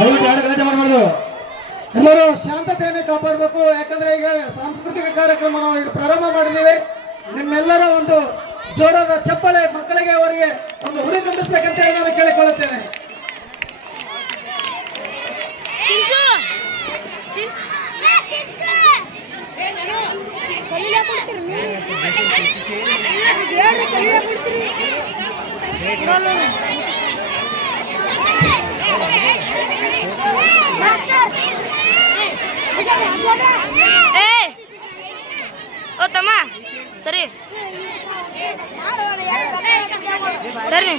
ದಯವಿಟ್ಟು ಯಾರು ಗಲಾಟೆ ಮಾಡಬಾರ್ದು. ಎಲ್ಲರೂ ಶಾಂತತೆಯನ್ನು ಕಾಪಾಡಬೇಕು. ಯಾಕಂದ್ರೆ ಈಗ ಸಾಂಸ್ಕೃತಿಕ ಕಾರ್ಯಕ್ರಮ ನಾವು ಈಗ ಪ್ರಾರಂಭ ಮಾಡಿದ್ದೀವಿ. ನಿಮ್ಮೆಲ್ಲರ ಒಂದು ಜೋರಾದ ಚಪ್ಪಳೆ ಮಕ್ಕಳಿಗೆ ಅವರಿಗೆ ಒಂದು ಹುರಿ ತುಂಬಿಸ್ಬೇಕಂತ ಹೇಳಿ ನಾನು ಕೇಳಿಕೊಳ್ಳುತ್ತೇನೆ. ಓ ತಮ್ಮ ಸರಿ ಸರಿ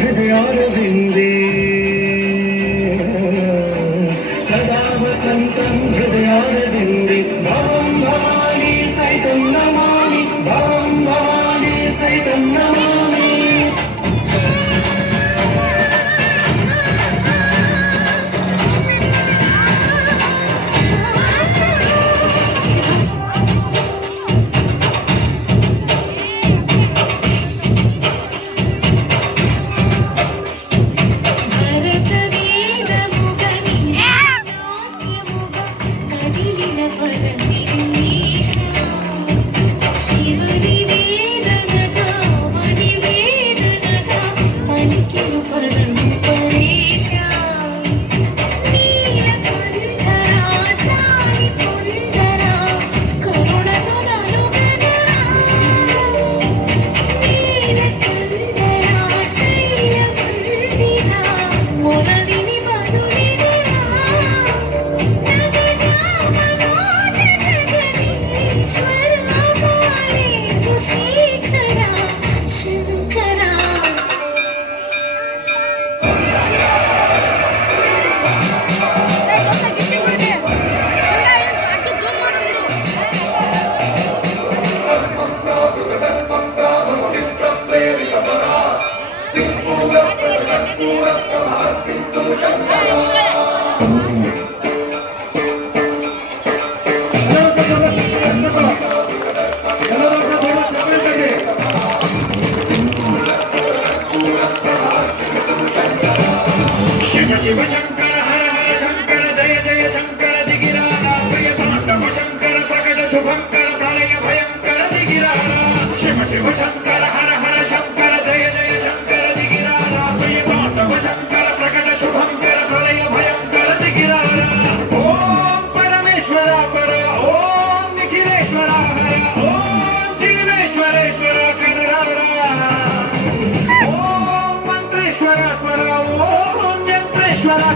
हृदयारविन्दे सदा वसन्तं हृदयारविन्दे भवं भवानी सहितं नमामि भवं भवानी सहितं नमामि शिव शंकर हर हर शंकर जय जय शंकर दिगिरारा प्रिय तांडव शंकर प्रकट शुभंकर प्रलय भयंकर दिगिरारा शिव शिव शंकर हर हर शंकर जय जय शंकर दिगिरारा प्रिय तांडव शंकर प्रकट शुभंकर प्रलय भयंकर दिगिरारा ओम परमेश्वरा पर ओम निखिलेश्वरा हर ओम जीवेश्वरेश्वर कररारा ओम मंत्रेश्वरा स्वर ओम यंत्रेश्वरा